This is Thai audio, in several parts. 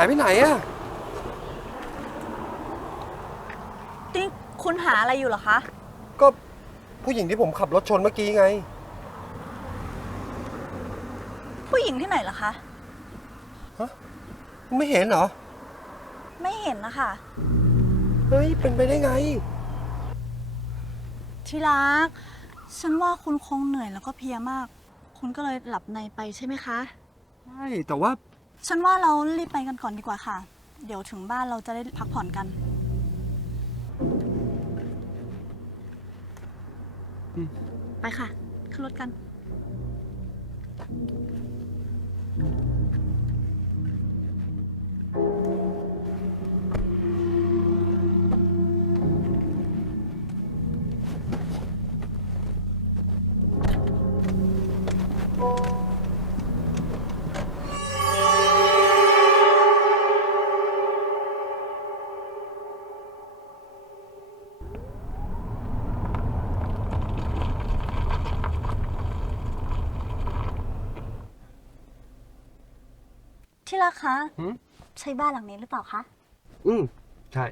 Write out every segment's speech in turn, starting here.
ายไปไหนอะนี่คุณหาอะไรอยู่เหรอคะ ก็ผู้หญิงที่ผมขับรถชนเมื่อกี้ไง ผู้หญิงที่ไหนเหรอคะ ไม่เห็นเหรอ ไม่เห็นนะคะ เฮ้ย เป็นไปได้ไง ที่รัก ฉันว่าคุณคงเหนื่อยแล้วก็เพลียมาก คุณก็เลยหลับในไปใช่ไหมคะ ใช่ แต่ว่า ฉันว่าเรารีบไปกันก่อนดีกว่าค่ะ เดี๋ยวถึงบ้านเราจะได้พักผ่อนกัน ไปค่ะ ขึ้นรถกัน คะหืม ใช่บ้านหลังนี้หรือเปล่าคะ อืมใช่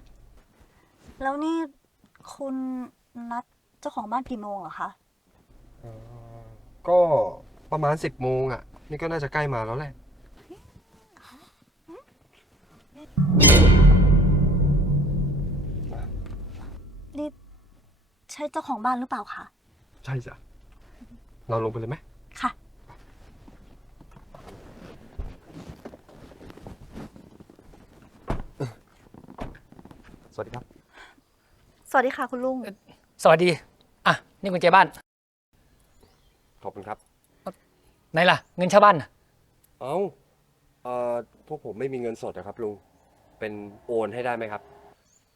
แล้วนี่คุณนัดเจ้าของบ้านกี่โมงเหรอคะ ก็ประมาณสิบโมงอะ นี่ก็น่าจะใกล้มาแล้วแหละ นี่ใช่เจ้าของบ้านหรือเปล่าคะ ใช่จ้ะ เราลงไปเลยไหม ค่ะ ส วัสดีครับ สวัสดีค่ะคุณลุง สวัสดี อะ นี่กุญแจบ้าน ขอบคุณครับ ไหนล่ะ เงินชาวบ้านน่ะเอ้าเอ่อพวกผมไม่มีเงินสดนะครับลุง เป็นโอนให้ได้ไหมครับ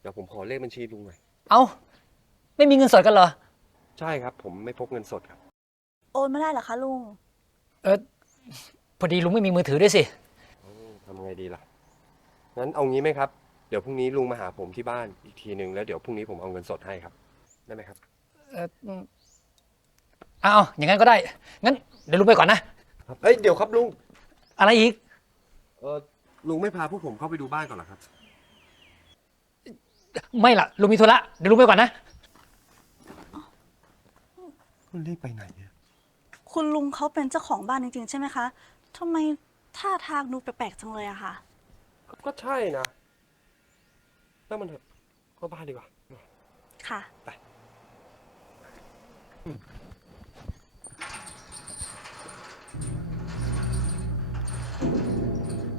เดี๋ยวผมขอเลขบัญชีลุงหน่อย เอ้า ไม่มีเงินสดกันเหรอ ใช่ครับ ผมไม่พกเงินสดครับ โอนไม่ได้เหรอคะลุง เออ พอดีลุงไม่มีมือถือด้วยสิ ทำไงดีล่ะ งั้นเอางี้ไหมครับเดี๋ยวพรุ่งนี้ลุงมาหาผมที่บ้านอีกทีหนึ่งแล้วเดี๋ยวพรุ่งนี้ผมเอาเงินสดให้ครับ ได้ไหมครับ เอออืมเอาเอาอย่างนั้นก็ได้ งั้นเดี๋ยวลุงไปก่อนนะครับเอ้ยเดี๋ยวครับลุงอะไรอีก เออลุงไม่พาพวกผมเข้าไปดูบ้านก่อนเหรอครับ ไม่ล่ะ ลุงมีธุระ เดี๋ยวลุงไปก่อนนะ คุณรีบไปไหนเนี่ยคุณลุงเขาเป็นเจ้าของบ้านจริงๆ ใช่ไหมคะทำไมท่าทางดูแปลกๆจังเลยอะค่ะ ก็ใช่นะ นั่นมันเถอะเข้าบ้านดีกว่า ค่ะ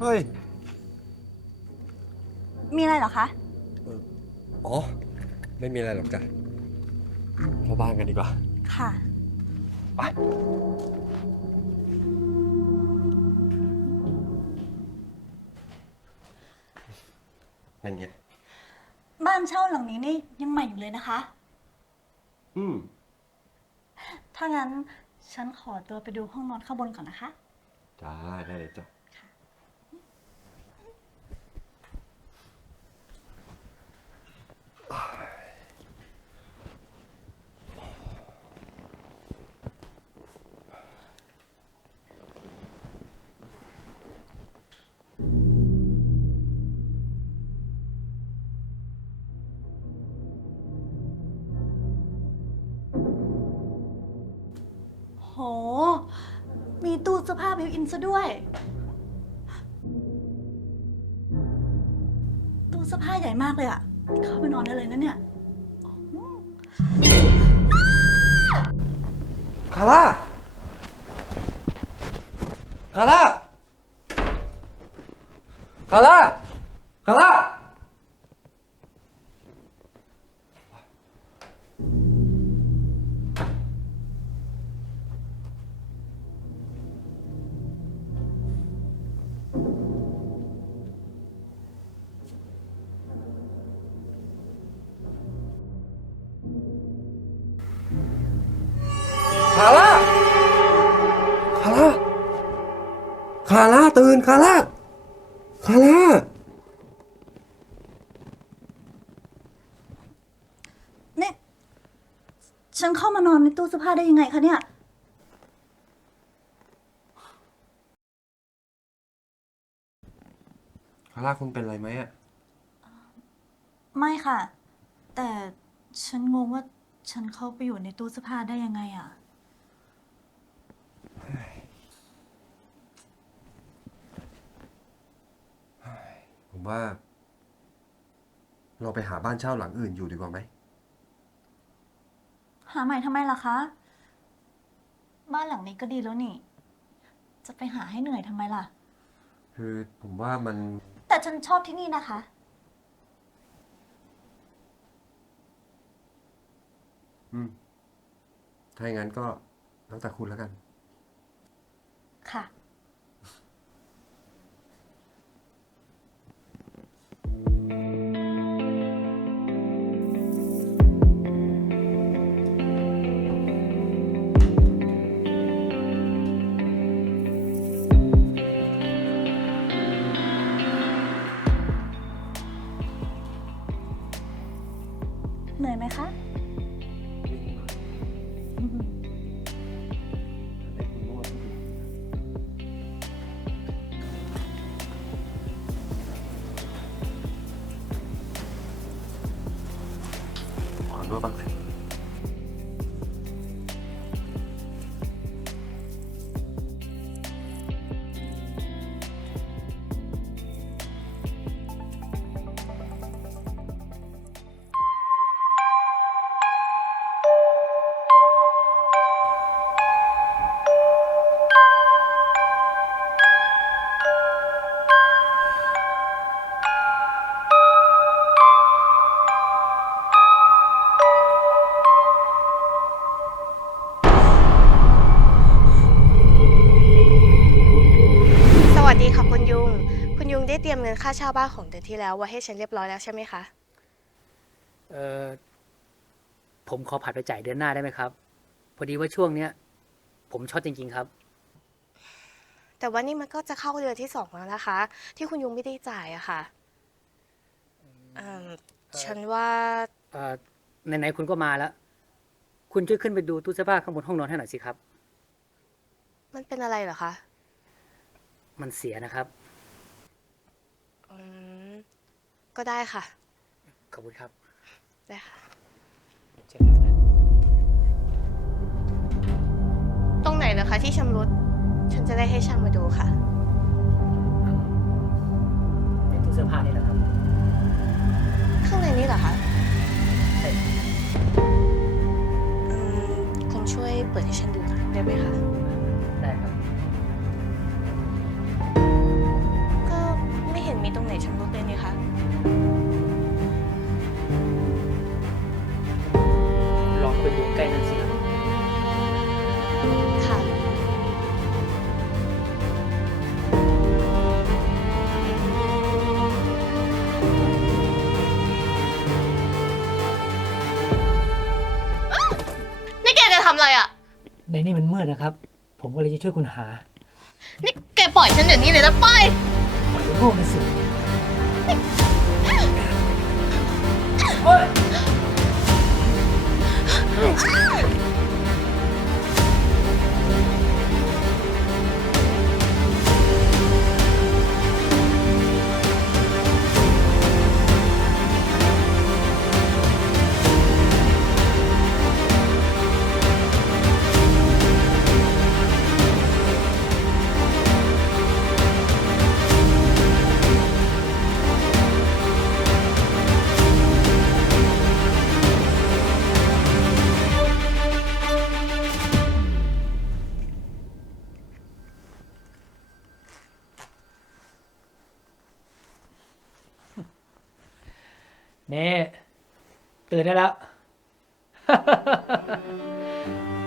เฮ้ย มีอะไรเหรอคะ อ๋อ ไม่มีอะไรหรอกจ้ะเข้าบ้านกันดีกว่า ค่ะ ไป นั่นไง บ้านเช่าหลังนี้นี่ยังใหม่อยู่เลยนะคะ อืม ถ้างั้นฉันขอตัวไปดูห้องนอนข้างบนก่อนนะคะ จ้าได้เลยจ้ะ ตู้เสื้อผ้าบิวอินซะด้วย ตู้เสื้อผ้าใหญ่มากเลยอะเข้าไปนอนได้เลยนะเนี่ยคาร่าคาร่าคาร่าคาร่า ตื่นคาร่าคาร่าเนี่ย ฉันเข้ามานอนในตู้เสื้อผ้าได้ยังไงคะเนี่ย คาร่าคุณเป็นอะไรไหมอะไม่ค่ะ แต่ฉันงงว่าฉันเข้าไปอยู่ในตู้เสื้อผ้าได้ยังไงอะ ว่า เราไปหาบ้านเช่าหลังอื่นอยู่ดีกว่าไหม หาใหม่ทำไมล่ะคะ บ้านหลังนี้ก็ดีแล้วนี่ จะไปหาให้เหนื่อยทำไมล่ะ คือผมว่ามันแต่ฉันชอบที่นี่นะคะ อืมถ้าอย่างนั้นก็แล้วแต่คุณแล้วกัน ข เตรียมเงินค่าเช่าบ้านของเดือนที่แล้วไว้ให้ฉันเรียบร้อยแล้วใช่ไหมคะ เออผมขอผัดไปจ่ายเดือนหน้าได้ไหมครับ พอดีว่าช่วงเนี้ย ผมช็อตจริง ๆ ครับ แต่ว่านี่มันก็จะเข้าเดือนที่สองแล้วนะคะ ที่คุณยุงไม่ได้จ่ายอะค่ะเอิ่มฉันว่าเอ่อไหนๆคุณก็มาแล้ว คุณช่วยขึ้นไปดูตู้เสื้อผ้าข้างบนห้องนอนให้หน่อยสิครับ มันเป็นอะไรเหรอคะ มันเสียนะครับ อืมก็ได้ค่ะ ขอบคุณครับได้ค่ะ เชิญครับตรงไหนเหรอคะที่ชำรุด ฉันจะได้ให้ช่างมาดูค่ะ ในตู้เสื้อผ้านี่แหละครับข้างในนี้เหรอคะใช่อืมคุณช่วยเปิดให้ฉันดูหน่อยได้ไหมคะ ในนี่มันมืดนะครับ ผมก็เลยจะช่วยคุณหานี่แกปล่อยฉันเดี๋ยวนี้เลยนะปล่อยปล่อยโง่นะสินี่ ตื่นได้แล้ว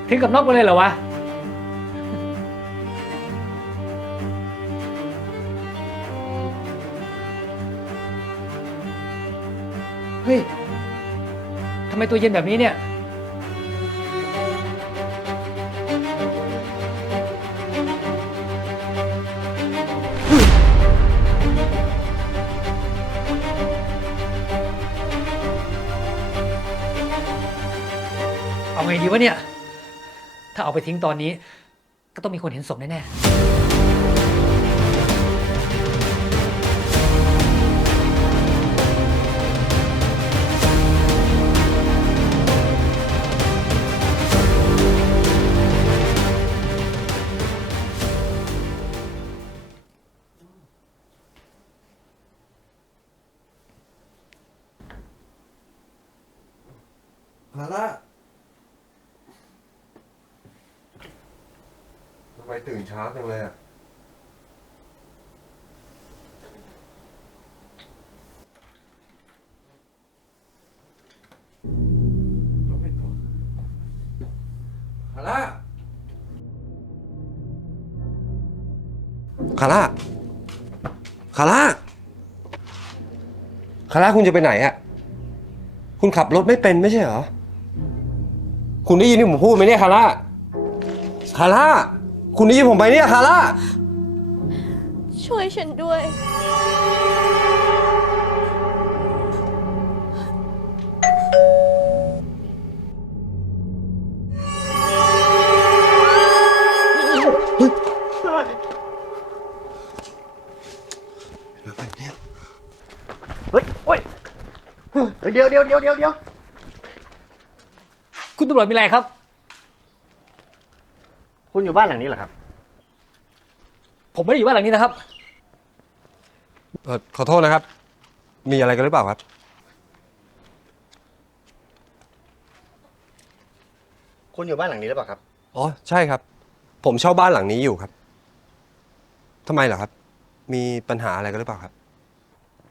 ถึงกับนอกไปเลยเหรอวะเฮ้ยทำไมตัวเย็นแบบนี้เนี่ย เอาไงดีวะเนี่ย ถ้าเอาไปทิ้งตอนนี้ ก็ต้องมีคนเห็นศพแน่มา ตื่นเช้าจังเลยอะ คาร่า คาร่า คาร่า คาร่าคุณจะไปไหนอะคุณขับรถไม่เป็นไม่ใช่เหรอ คุณได้ยินที่ผมพูดไหมเนี่ยคาร่า คาร่า คุณได้ยินผมไหมเนี่ยคาร่า ช่วยฉันด้วย เฮ้ยโอ้ยเฮ้ยเดี๋ยวเดี๋ยวเดี๋ยวเดี๋ยวเดี๋ยวคุณตำรวจมีอะไรครับ คุณอยู่บ้านหลังนี้เหรอครับ ผมไม่ได้อยู่บ้านหลังนี้นะครับ เออขอโทษนะครับ มีอะไรกันหรือเปล่าครับ คุณอยู่บ้านหลังนี้หรือเปล่าครับ อ๋อ ใช่ครับ ผมเช่าบ้านหลังนี้อยู่ครับทำไมเหรอครับ มีปัญหาอะไรกันหรือเปล่าครับ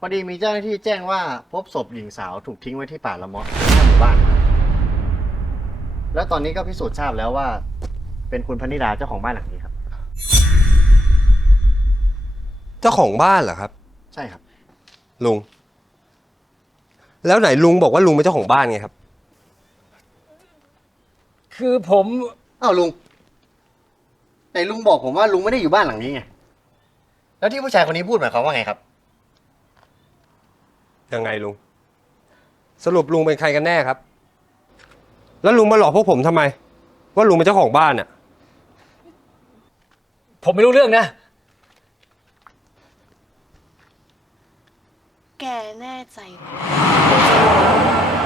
พอดีมีเจ้าหน้าที่แจ้งว่าพบศพหญิงสาวถูกทิ้งไว้ที่ป่าละเมาะข้างหมู่บ้านครับแล้วตอนนี้ก็พิสูจน์ทราบแล้วว่า เป็นคุณพนิดาเจ้าของบ้านหลังนี้ครับ เจ้าของบ้านเหรอครับ ใช่ครับ ลุง แล้วไหนลุงบอกว่าลุงเป็นเจ้าของบ้านไงครับคือผมอ้าวลุงแต่ลุงบอกผมว่าลุงไม่ได้อยู่บ้านหลังนี้ไงแล้วที่ผู้ชายคนนี้พูดหมายความว่าไงครับ ยังไงลุง สรุปลุงเป็นใครกันแน่ครับ แล้วลุงมาหลอกพวกผมทำไม ว่าลุงเป็นเจ้าของบ้านเนี่ย ผมไม่รู้เรื่องนะ แกแน่ใจเหรอ